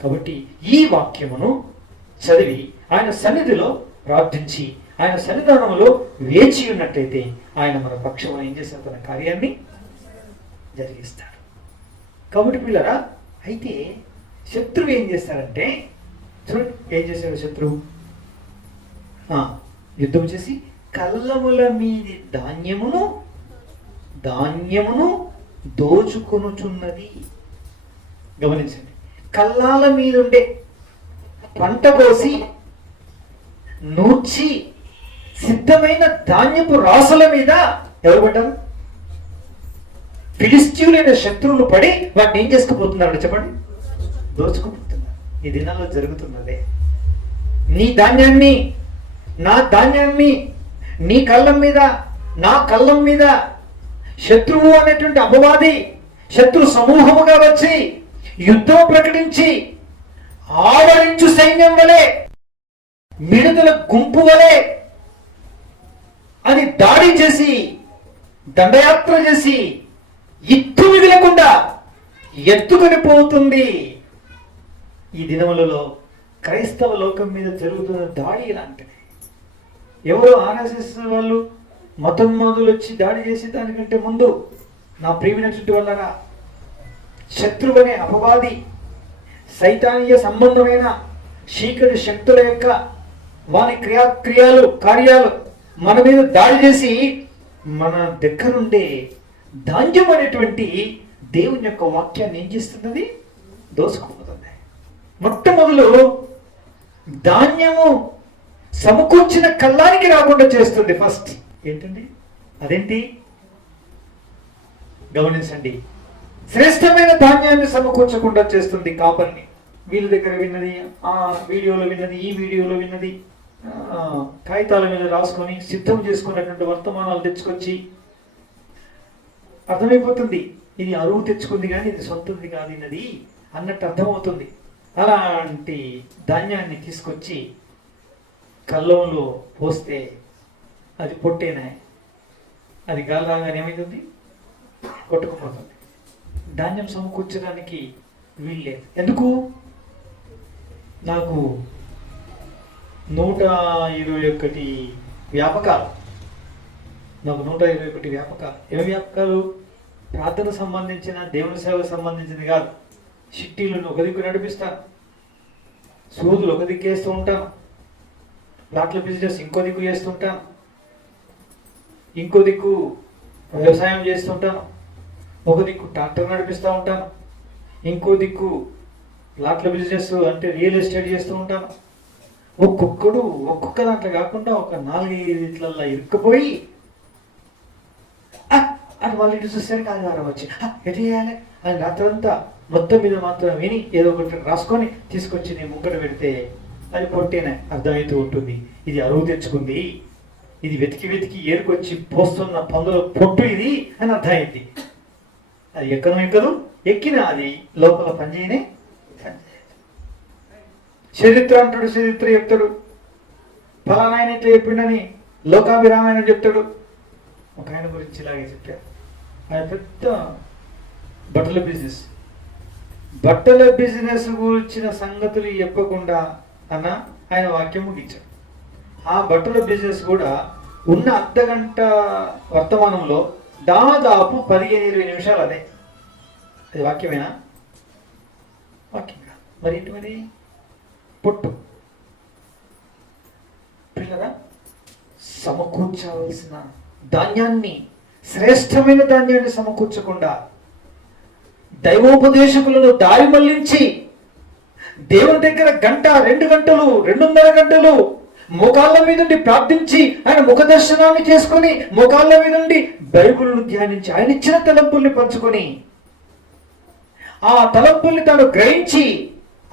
కాబట్టి ఈ వాక్యమును చదివి ఆయన సన్నిధిలో ప్రార్థించి ఆయన సన్నిధానంలో వేచి ఉన్నట్లయితే ఆయన మన పక్షం ఏం చేసిన తన కార్యాన్ని జరిగిస్తాడు. కాబట్టి పిల్లరా, అయితే శత్రువు ఏం చేస్తాడంటే, చూడండి ఏం చేశాడు శత్రువు? యుద్ధం చేసి కళ్ళముల మీది ధాన్యమును దోచుకొనుచున్నది. గమనించండి, కళ్ళాల మీదుండే పంట కోసి నూర్చి సిద్ధమైన ధాన్యపు రాసుల మీద ఎవరు పడ్డారు? ఫిలిష్తీయులైన శత్రువులు పడి వాటిని ఏం చేసుకుపోతున్నారు చెప్పండి? దోచుకుపోతున్నారు. ఈ దినాల్లో జరుగుతున్నదే. నీ ధాన్యాన్ని, నా ధాన్యాన్ని నీ కళ్ళం మీద, నా కళ్ళం మీద శత్రువు అనేటువంటి అపవాది శత్రు సమూహముగా వచ్చి యుద్ధం ప్రకటించి ఆవరించు సైన్యం వలె, మిడతల గుంపు వలె అది దాడి చేసి దండయాత్ర చేసి ఇత్తు మిగలకుండా ఎత్తుకొని పోతుంది. ఈ దినములలో క్రైస్తవ లోకం మీద జరుగుతున్న దాడి ఇలాంటిది. ఎవరో ఆర్ఎస్ఎస్ వాళ్ళు మతోన్మాదులు వచ్చి దాడి చేసి దానికంటే ముందు నా ప్రియమైన చుట్టూ వల్లరా శత్రువు అనే అపవాది సైతానీయ సంబంధమైన చీకటి శక్తుల యొక్క వారి కార్యాలు మన మీద దాడి చేసి మన దగ్గరుండే ధాన్యం అనేటువంటి దేవుని యొక్క వాక్యాన్ని ఏం చేస్తున్నది? దోసుకుపోతుంది. మొట్టమొదలు ధాన్యము సమకూర్చిన కళ్ళానికి రాకుండా చేస్తుంది. ఫస్ట్ ఏంటండి? అదేంటి? గమనించండి, శ్రేష్టమైన ధాన్యాన్ని సమకూర్చకుండా చేస్తుంది కాపర్ని. వీళ్ళ దగ్గర విన్నది, ఆ వీడియోలో విన్నది, ఈ వీడియోలో విన్నది కాగితాల మీద రాసుకొని సిద్ధం చేసుకున్నటువంటి వర్తమానాలు తెచ్చుకొచ్చి అర్థమైపోతుంది ఇది అరువు తెచ్చుకుంది కానీ ఇది సొంతంది కాదు ఇన్నది అన్నట్టు అర్థమవుతుంది. అలాంటి ధాన్యాన్ని తీసుకొచ్చి కల్లంలో పోస్తే అది పొట్టేనా, అది గాలి రాగానే ఏమవుతుంది? కొట్టుకుపోతుంది. ధాన్యం సమకూర్చడానికి వీల్లేదు. ఎందుకు? నాకు 121 వ్యాపకాలు, ఏమి వ్యాపకాలు? ప్రార్థన సంబంధించిన, దేవుని సేవకు సంబంధించింది కాదు. షిట్టీలను ఒక దిక్కు నడిపిస్తాను, సూదులు ఒక దిక్కు వేస్తూ ఉంటాను, ప్లాట్ల బిజినెస్ ఇంకో దిక్కు చేస్తుంటాను, ఇంకో దిక్కు వ్యవసాయం చేస్తుంటాను, ఒక దిక్కు ట్రాక్టర్ నడిపిస్తూ ఉంటాను, ఇంకో దిక్కు ప్లాట్ల బిజినెస్ అంటే రియల్ ఎస్టేట్ చేస్తూ ఉంటాను. ఒక్కొక్క దాంట్లో కాకుండా ఒక 4-5 ఇట్లల్లో ఇరుక్కుపోయి అది వాళ్ళు ఇటు చూస్తే ఆదివారం వచ్చి ఎటు చేయాలి అని రాత్రంతా మొత్తం మీద మాత్రం విని ఏదో ఒకటి రాసుకొని తీసుకొచ్చి నేను ముంగట పెడితే అది పొట్టేనే అర్థమవుతూ ఉంటుంది. ఇది అరువు తెచ్చుకుంది, ఇది వెతికి ఏరుకొచ్చి పోస్తున్న పందుల పొట్టు ఇది అని అర్థమైంది. అది ఎక్కదు, ఎక్కినా అది లోపల పనిచేయనే. చరిత్ర అంటాడు, చరిత్ర చెప్తాడు, ఫలానా ఆయన ఇట్లా చెప్పిండని లోకాభిరామాయణ చెప్తాడు. ఒక ఆయన గురించి ఇలాగే చెప్పారు. ఆయన పెద్ద బట్టల బిజినెస్ గురించిన సంగతులు చెప్పకుండా అన్న ఆయన వాక్యం ముగించాడు. ఆ బట్టల బిజినెస్ కూడా ఉన్న అర్ధగంట వర్తమానంలో దాదాపు 15-20 నిమిషాలు అదే. అది వాక్యమేనా? వాక్యం మరి ఏంటి? మరి పొట్టు. పిల్లరా, సమకూర్చాల్సిన ధాన్యాన్ని, శ్రేష్టమైన ధాన్యాన్ని సమకూర్చకుండా దైవోపదేశకులను దారి మళ్లించి దేవుని దగ్గర 1-2 గంటలు 2.5 గంటలు మోకాళ్ళ మీద నుండి ప్రార్థించి ఆయన ముఖ దర్శనాన్ని చేసుకొని మోకాళ్ళ మీద నుండి బైబిల్ను ధ్యానించి ఆయన ఇచ్చిన తలంపుల్ని పంచుకొని ఆ తలంపుల్ని తాను గ్రహించి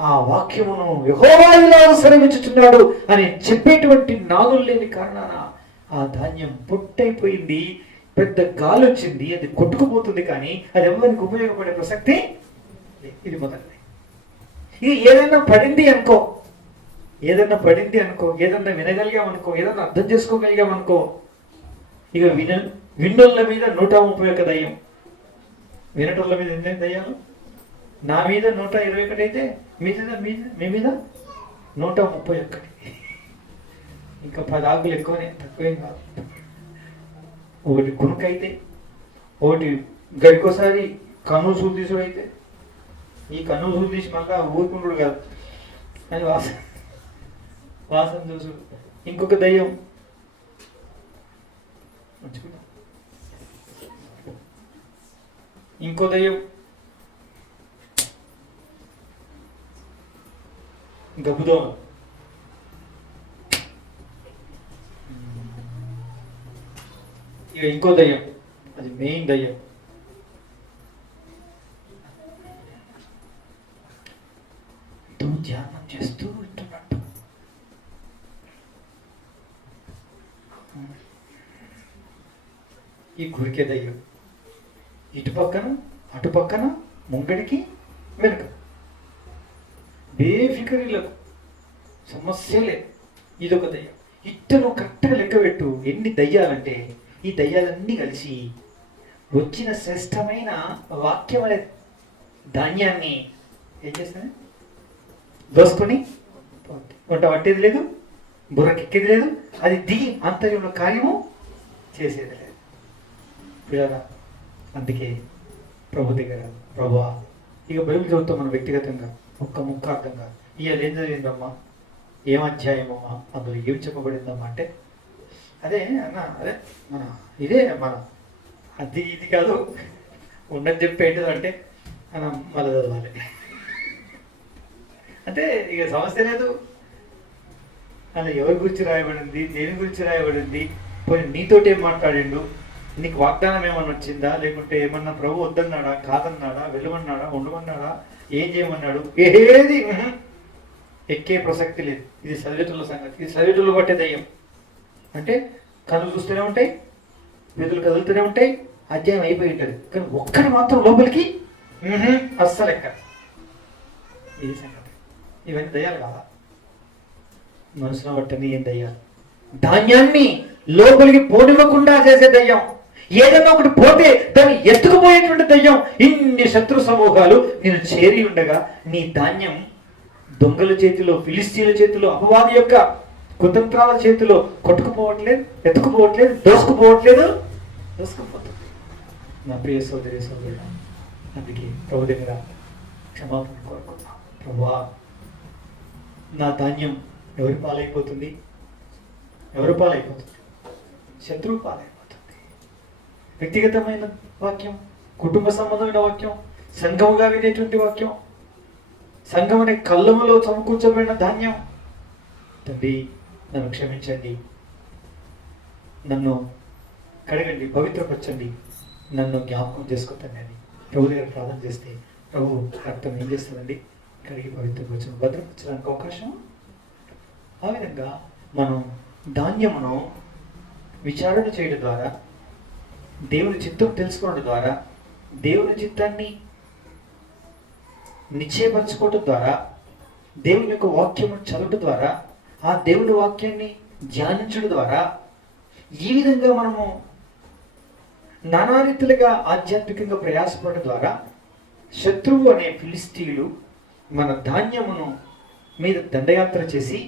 ఆ వాక్యమును యెహోవా ఇలా సెలవిచ్చుచున్నాడు అని చెప్పేటువంటి నాదులు లేని కారణాన ఆ ధాన్యం పొట్టయిపోయింది. పెద్ద గాలి వచ్చింది, అది కొట్టుకుపోతుంది, కానీ అది ఎవరికి ఉపయోగపడే ప్రసక్తి. ఇది మొదటిది. ఇది ఏదైనా పడింది అనుకో, ఏదన్నా వినగలిగామనుకో, ఏదన్నా అర్థం చేసుకోగలిగామనుకో, ఇక విన్నోళ్ళ మీద 131 దయ్యం, వినటోళ్ళ మీద ఎన్ని దయ్యాలు? నా మీద 121 అయితే మీ మీద 131. ఇంకా 10 ఆకులు ఎక్కువనే, తక్కువేం కాదు. ఒకటి కునుకైతే, ఒకటి గడికోసారి కన్ను సూలు తీసుడు అయితే, ఈ కన్ను సూలు తీసి మళ్ళా ఊరుకుంటుడు కాదు అని వాసన చూసు. ఇంకొక దయ్యం ఇంకో దయ్యం గబ్బుదోమ, ఇక ఇంకో దయ్యం, అది మెయిన్ దయ్యం. ధ్యానం చేస్తూ ఉంటున్నట్టు ఈ గురికే దయ్యం, ఇటు పక్కన అటు పక్కన ముంగడికి వెనుక బేఫికరీలకు సమస్యలే. ఇదొక దయ్యం. ఇట్టను కరెక్ట్గా లెక్క పెట్టు ఎన్ని దయ్యాలంటే, ఈ దయ్యాలన్నీ కలిసి వచ్చిన శ్రేష్టమైన వాక్యం అనే ధాన్యాన్ని ఏం చేస్తాను? దోసుకొని వంట పట్టేది లేదు, బుర్రకెక్కేది లేదు, అది దిగి అంతర్యంలో కార్యము చేసేది లేదు. పిల్లరా, అందుకే ప్రభు దగ్గర, ప్రభువా, ఇక బైబిల్ చదువుతాం మనం వ్యక్తిగతంగా ఒక్క ముక్క అర్థంగా, ఇవాళ ఏం చదివిందమ్మా, ఏం అధ్యాయమమ్మా, అందులో ఏం చెప్పబడిందమ్మా అంటే, అదే అన్న, అదే మన ఇదే మన అది ఇది కాదు ఉన్నది చెప్పేంటిది అంటే మనం మళ్ళీ చదవాలి అంటే ఇక సమస్య లేదు. అలా ఎవరి గురించి రాయబడింది, దేని గురించి రాయబడింది, పోయి నీతోటి ఏం మాట్లాడిండు, నీకు వాగ్దానం ఏమన్నా వచ్చిందా, లేకుంటే ఏమన్నా ప్రభు వద్దన్నాడా, కాదన్నాడా, వెళ్ళమన్నాడా, ఉండమన్నాడా, ఏం చేయమన్నాడు, ఏది ఎక్కే ప్రసక్తి లేదు. ఇది చదివేతుల సంగతి. ఇది చదివేతులు పట్టే దయ్యం. అంటే కళ్ళు చూస్తూనే ఉంటాయి, మెదులు కదులుతూనే ఉంటాయి, అధ్యాయం అయిపోయి ఉంటుంది, కానీ ఒక్కటి మాత్రం లోపలికి అస్సలు ఎక్క. ఇది సంగతి. ఇవన్నీ దయ్యాలు కాదా? మనసులో పట్టని ఏం దయ్యాలు? ధాన్యాన్ని లోపలికి పోనివ్వకుండా చేసే దయ్యం, ఏదైనా ఒకటి పోతే దాన్ని ఎత్తుకుపోయేటువంటి దయ్యం. ఇన్ని శత్రు సమూహాలు నేను చేరి ఉండగా నీ ధాన్యం దొంగల చేతిలో, ఫిలిస్తీన్ల చేతిలో, అపవాది యొక్క కుతంత్రాల చేతిలో కొట్టుకుపోవట్లేదు, ఎత్తుకుపోవట్లేదు, దోసుకుపోవట్లేదు, దోసుకుపోతుంది. నా ప్రియ సోదరి సోదరుడు, అందుకే ప్రభు దగ్గర క్షమాపణ కోరుకున్నా. ప్రభువా, నా ధాన్యం ఎవరి పాలైపోతుంది? ఎవరి పాలైపోతుంది? శత్రువు పాలైపోతుంది. వ్యక్తిగతమైన వాక్యం, కుటుంబ సంబంధమైన వాక్యం, సంఘముగా వినేటువంటి వాక్యం, సంఘం అనే కళ్ళములో సమకూర్చబడిన ధాన్యం. తండ్రి, నన్ను క్షమించండి, నన్ను కడగండి, పవిత్రపరచండి, నన్ను జ్ఞాపకం చేసుకుంటాను అని ప్రభు దగ్గర ప్రార్థన చేస్తే ప్రభు రక్తం ఏం చేస్తుందండి? కడిగి పవిత్రపరచడం, భద్రపరచడానికి అవకాశం. ఆ విధంగా మనం ధాన్యమును విచారణ చేయడం ద్వారా, దేవుని చిత్తం తెలుసుకోవడం ద్వారా, దేవుని చిత్తాన్ని నిశ్చయపరచుకోవడం ద్వారా, దేవుని యొక్క వాక్యము చదవడం ద్వారా, ఆ దేవుని వాక్యాన్ని ధ్యానించడం ద్వారా, ఈ విధంగా మనము నానా రీతిలుగా ఆధ్యాత్మికంగా ప్రయాసపడడం ద్వారా శత్రువు అనే ఫిలిస్తీయులు మన ధాన్యమును మీద దండయాత్ర చేసి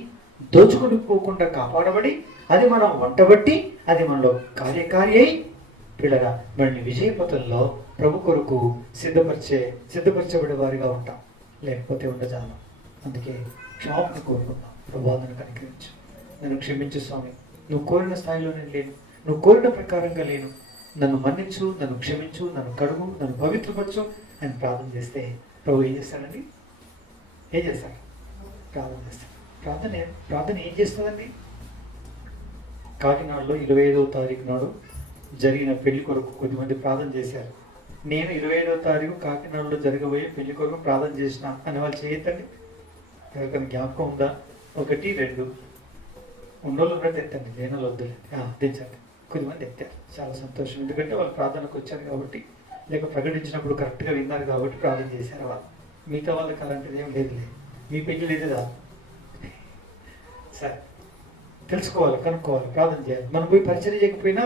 దోచుకుని పోకుండా కాపాడబడి, అది మనం వంటబట్టి, అది మనలో కార్యకారి అయి పిల్లగా మనల్ని విజయపథంలో ప్రభు కొరకు సిద్ధపరచబడే వారిగా ఉంటాం, లేకపోతే ఉండజాలం. అందుకే క్షమాపణ కోరుకున్నాం. ప్రభావాన్ని కనికరించు, నన్ను క్షమించు స్వామి, నువ్వు కోరిన స్థాయిలో నేను లేను, నువ్వు కోరిన ప్రకారంగా లేను, నన్ను మన్నించు, నన్ను క్షమించు, నన్ను కడుగు, నన్ను పవిత్రపరచు అని ప్రార్థన చేస్తే ప్రభు ఏం చేస్తాడండి? ఏం చేస్తాడు? ప్రార్థన చేస్తాడు. ప్రార్థన ఏం చేస్తుందండి? కాకినాడలో 25వ తారీఖు నాడు జరిగిన పెళ్లి కొరకు కొద్దిమంది ప్రార్థన చేశారు. నేను 25వ తారీఖు కాకినాడలో జరగబోయే పెళ్లి కొరకు ప్రార్థన చేసిన అని వాళ్ళు చేయొద్దండి. ఎవరికైనా జ్ఞాపకం ఉందా? 1, 2 ఉన్నోళ్ళు ఉన్నట్టు ఎత్తండి, లేని వాళ్ళు వద్దులే, దించండి. కొద్దిమంది ఎత్తారు, చాలా సంతోషం. ఎందుకంటే వాళ్ళు ప్రార్థనకు వచ్చారు కాబట్టి, లేక ప్రకటించినప్పుడు కరెక్ట్గా విన్నారు కాబట్టి ప్రార్థన చేశారు వాళ్ళు. మిగతా వాళ్ళకి అలాంటిది ఏం లేదులే. మీ పెళ్లి లేదుదా? సరే, తెలుసుకోవాలి, కనుక్కోవాలి, ప్రార్థన చేయాలి. మనం పోయి పరిచయం చేయకపోయినా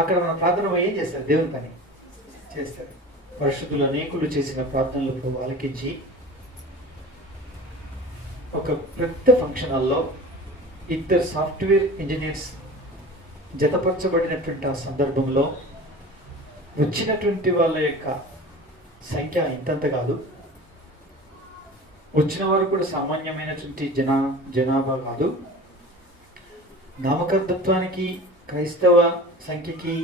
అక్కడ మన ప్రార్థన ఏం చేస్తారు? దేవుని పని చేస్తారు. పరిశుద్ధులు అనేకులు చేసిన ప్రార్థనలకు ఆలకించి ఒక పెద్ద ఫంక్షన్ హాల్లో 2 సాఫ్ట్వేర్ ఇంజనీర్స్ జతపరచబడినటువంటి ఆ సందర్భంలో వచ్చినటువంటి వాళ్ళ యొక్క సంఖ్య ఇంతంత కాదు. వచ్చిన వారు కూడా సామాన్యమైనటువంటి జనాభా కాదు. నామకర్తత్వానికి క్రైస్తవ సంఖ్యకి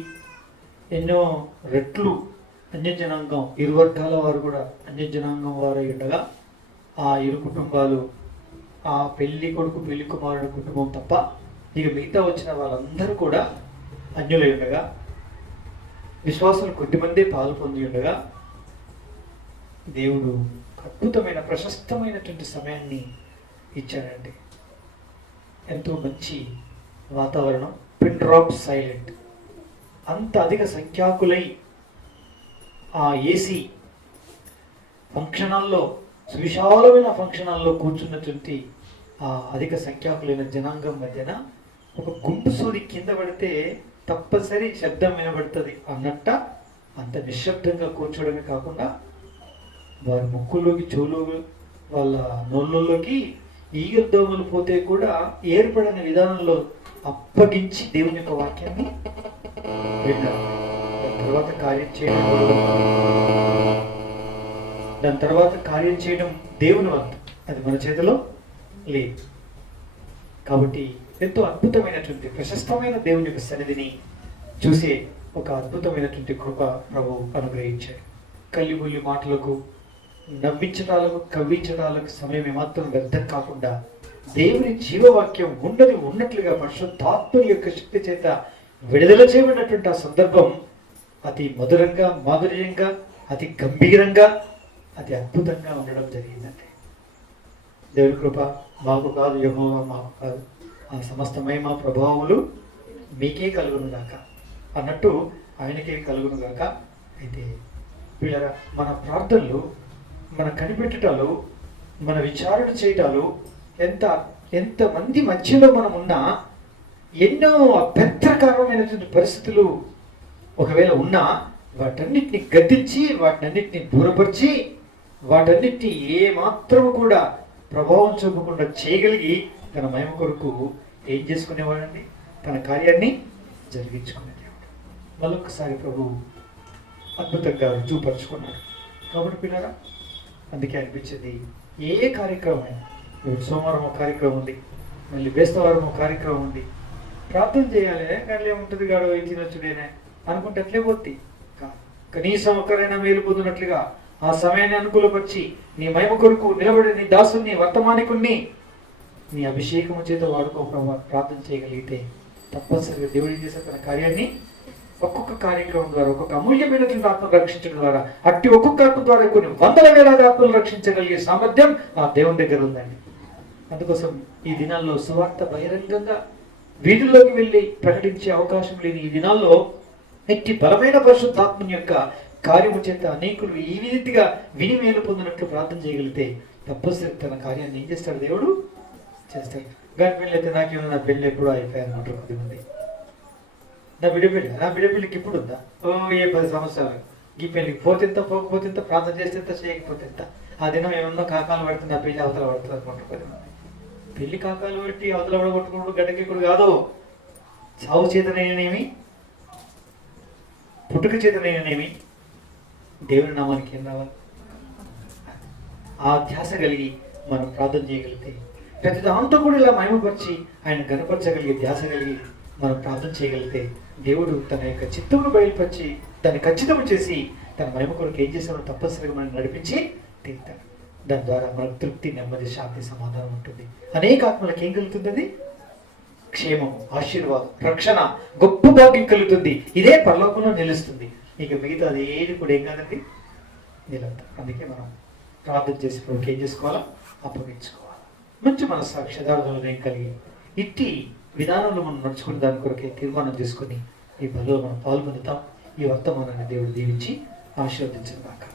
ఎన్నో రెట్లు అన్యజనాంగం, ఇరు వర్గాల వారు కూడా అన్యజనాంగం వారై ఉండగా, ఆ ఇరు కుటుంబాలు, ఆ పెళ్లి కొడుకు పెళ్లి కుమారుడు కుటుంబం తప్ప ఇక మిగతా వచ్చిన వాళ్ళందరూ కూడా అన్యులై ఉండగా, విశ్వాసులు కొద్దిమంది పాలు పొంది ఉండగా, దేవుడు అద్భుతమైన ప్రశస్తమైనటువంటి సమయాన్ని ఇచ్చాడండి. ఎంతో మంచి వాతావరణం, పిన్ డ్రాప్ సైలెంట్. అంత అధిక సంఖ్యాకులై ఆ ఏసీ ఫంక్షన్ హాల్లో, సువిశాలమైన ఫంక్షన్ హాల్లో కూర్చున్నటువంటి ఆ అధిక సంఖ్యాకులైన జనాంగం మధ్యన ఒక గుంపు సూది కింద పడితే తప్పనిసరి శబ్దం వినబడుతుంది అన్నట్ట అంత నిశ్శబ్దంగా కూర్చోవడమే కాకుండా, వారి ముక్కుల్లోకి, చెవులోకి, వాళ్ళ నోళ్ళలోకి ఈగల దోమలు పోతే కూడా ఏర్పడిన విధానంలో అప్పగించి దేవుని యొక్క వాక్యాన్ని విన్నారు. దాని తర్వాత కార్యం చేయడం దేవుని వంతు, అది మన చేతిలో లేదు. కాబట్టి ఎంతో అద్భుతమైనటువంటి ప్రశస్తమైన దేవుని యొక్క సన్నిధిని చూసే ఒక అద్భుతమైనటువంటి కృప ప్రభు అనుగ్రహించాడు. కల్లిబుల్లి మాటలకు, నవ్వించడాలకు, కవ్వించడాలకు సమయం ఏమాత్రం వ్యర్థం కాకుండా దేవుని జీవవాక్యం ఉన్నది ఉన్నట్లుగా పరిశుద్ధాత్మ యొక్క శక్తి చేత విడుదల చేయబడినటువంటి ఆ సందర్భం అతి మధురంగా, మాధుర్యంగా, అతి గంభీరంగా, అతి అద్భుతంగా ఉండడం జరిగిందండి. దేవుని కృప మాకు కాదు, యెహోవా మాకు కాదు, ఆ సమస్త మహిమ ప్రభావములు మీకే కలుగునుగాక అన్నట్టు ఆయనకే కలుగునుగాక. అయితే వీళ్ళ మన ప్రార్థనలు, మన కనిపెట్టటాలు, మన విచారణ చేయటాలు, ఎంతమంది మధ్యలో మనం ఉన్నా ఎన్నో అభ్యంతరకరమైనటువంటి పరిస్థితులు ఒకవేళ ఉన్నా వాటన్నిటిని గద్దించి, వాటన్నిటిని దూరపరిచి, వాటన్నిటిని ఏమాత్రం కూడా ప్రభావం చూపకుండా చేయగలిగి తన మహిమ కొరకు ఏం చేసుకునేవాడండి? తన కార్యాన్ని జరిగించుకునేవాడు. మరొకసారి ప్రభు అద్భుతంగా రుజువుపరుచుకున్నాడు. కాబట్టి పిల్లరా, అందుకే అనిపించింది, ఏ కార్యక్రమం అయినా, సోమవారం ఒక కార్యక్రమం ఉంది, మళ్ళీ బేస్తవారం ఒక కార్యక్రమం ఉంది, ప్రార్థన చేయాలి కానీ ఏముంటుంది గాడో ఏం తినొచ్చుడేనే అనుకుంటే అట్లే పోద్ది. కనీసం ఒక్కరైనా మేలు పొందినట్లుగా ఆ సమయాన్ని అనుకూలపరిచి నీ మహిమ కొరకు నిలబడి నీ దాసుని, వర్తమానికుణ్ణి నీ అభిషేకము చేత వాడుకో ప్రార్థన చేయగలిగితే తప్పనిసరిగా దేవుడు చేసే తన కార్యాన్ని ఒక్కొక్క కార్యక్రమం ద్వారా, ఒక్కొక్క అమూల్యమైనటువంటి ఆత్మను రక్షించడం ద్వారా, అట్టి ఒక్కొక్క ఆత్మ ద్వారా కొన్ని 100,000 ఆత్మలు రక్షించగలిగే సామర్థ్యం ఆ దేవుని దగ్గర ఉందండి. అందుకోసం ఈ దినాల్లో సువార్త బహిరంగంగా వీధుల్లోకి వెళ్ళి ప్రకటించే అవకాశం లేని ఈ దినాల్లో ఎట్టి బలమైన పరిశుద్ధాత్మని యొక్క కార్యము చేత అనేకులు ఈ రీతిగా విని మేలు పొందినట్లు ప్రార్థన చేయగలిగితే తప్పనిసరి తన కార్యాన్ని ఏం చేస్తాడు? దేవుడు చేస్తాడు. గాని పెళ్ళి అయితే నాకేమన్నా, నా పెళ్ళి ఎప్పుడూ అయిపోయాను అంటారు కొద్దిమంది. నా బిడ్డపెళ్ళికి ఇప్పుడు ఉందా? ఏ 10 సంవత్సరాలు. ఈ పెళ్ళికి పోతే ఎంత, పోకపోతే ఎంత, ప్రార్థన చేస్తే ఎంత, చేయకపోతే ఎంత. ఆ దినం ఏమన్నా కాకాలు పడితే నా పెళ్ళి అవతల పడుతుంది అనుకుంటారు కొద్దిమంది. పెళ్లి కాకాలు పెట్టి అవతల పడగొట్టుకున్నాడు గడ్డకెక్కుడు కాదు. సావు చేతనైననేమి, పుట్టుక చేతనైననేమి, దేవుని నామానికి ఏం రావాలి? ఆ ధ్యాస కలిగి మనం ప్రార్థన చేయగలిగితే, ప్రతి దాంతో కూడా ఇలా మహిమపరిచి ఆయన గనపరచగలిగే ధ్యాస కలిగి మనం ప్రార్థన చేయగలిగితే దేవుడు తన యొక్క చిత్తమును బయలుపరిచి దాన్ని ఖచ్చితం చేసి తన మహిమ కొరకు ఏం చేసామో తప్పనిసరిగా మనం నడిపించి తీరుతాడు. దాని ద్వారా మనకు తృప్తి, నెమ్మది, శాంతి, సమాధానం ఉంటుంది. అనేక ఆత్మలకు ఏం కలుగుతుంది? క్షేమము, ఆశీర్వాదం, రక్షణ, గొప్ప భాగ్యం కలుగుతుంది. ఇదే పరలోకంలో నిలుస్తుంది. ఇక మిగతా అది ఏది కూడా ఏం కాదండి, నిలబడదు. అందుకే మనం ప్రార్థన చేసి ప్రభుకి ఏం చేసుకోవాలా, అప్పగించుకోవాలి. మంచి మనస్సాక్షి యథార్థం కలిగి ఇట్టి విధానంలో మనం నడుచుకునే దాని కొరకే తీర్మానం చేసుకొని ఈ బలలో మనం పాల్గొందుతాం. ఈ వర్తమానాన్ని దేవుడు దీవించి ఆశీర్వదించిన దాకా.